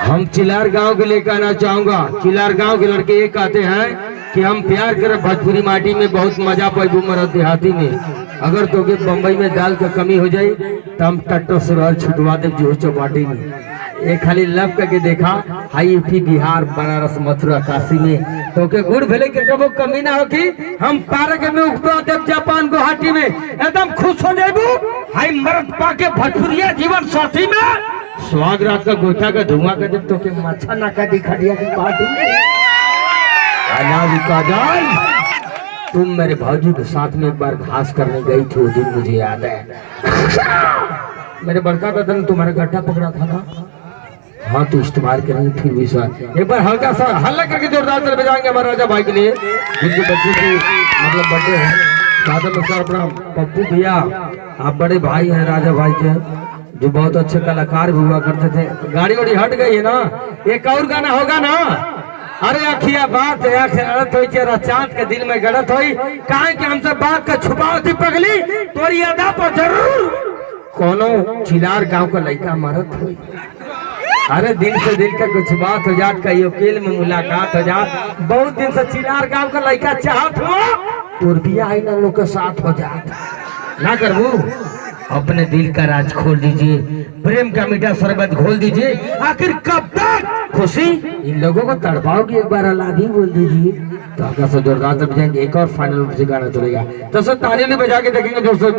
हम चिलार गांव के लिए कहना चाहूंगा, चिलार गांव के लड़के ये कहते हैं कि हम प्यार कर भोजपुरी माटी में बहुत मजा पैबू मरद देहाती में। अगर तो के बम्बई में दाल का कमी हो जाई तो हम टट्टो सुरहर छुटवा दे जो चौपाटी में। ये खाली लव करके देखा हाई यूपी बिहार बनारस मथुरा काशी में तो के गुड़ भेले के कबो कमी ना होगी। हम पार्क में उगता देव जापान गुवाहाटी में एकदम खुश हो जाबू। हाई मर्द पाके भोजपुरिया जीवन साथी में स्वाग रात का गोटा का धुआं का जब तो के माछा ना का दिखाड़िया के पार्टी में तुम मेरे भाजी के साथ में एक बार घास करने गई थी, उस दिन मुझे याद है। मेरे बड़का बदन तुम्हारा गड्ढा पकड़ा था ना। हाँ तो इस्तेमाल करेंगे फिर भी सर एक बार हल्का सा हल्ला करके जोरदार से बजाएंगे हमारे राजा भाई के लिए जिनके बच्चे की मतलब बर्थडे है। दादा नमस्कार अपना पप्पू भैया, आप बड़े भाई हैं राजा भाई के, जो बहुत अच्छे कलाकार भी हुआ करते थे। गाड़ी वाड़ी हट गई है ना, एक और गाना होगा ना। अरे अखिया बात है अड़त हुई चेहरा चांद के दिल में गड़त हुई कहा कि हमसे बात का छुपाव थी पगली तोरी अदा पर जरूर कोनो चिलार गांव का लड़का मरत हुई। अरे दिल से दिल का कुछ बात हो जात, कहीं वकील में मुलाकात हो जात, बहुत दिन से चिलार गांव का लड़का चाहत हो पूर्विया आई ना लोग के साथ हो जात ना करबू। अपने दिल का राज खोल दीजिए, प्रेम का मीठा शरबत घोल दीजिए। आखिर कब तक खुशी इन लोगों को तड़पाओगी, एक बार अल्लाह बोल दीजिए तो आपका से जोरदार से बजाएंगे। एक और फाइनल गाना चलेगा तो सब ताली बजा के देखेंगे दोस्तों।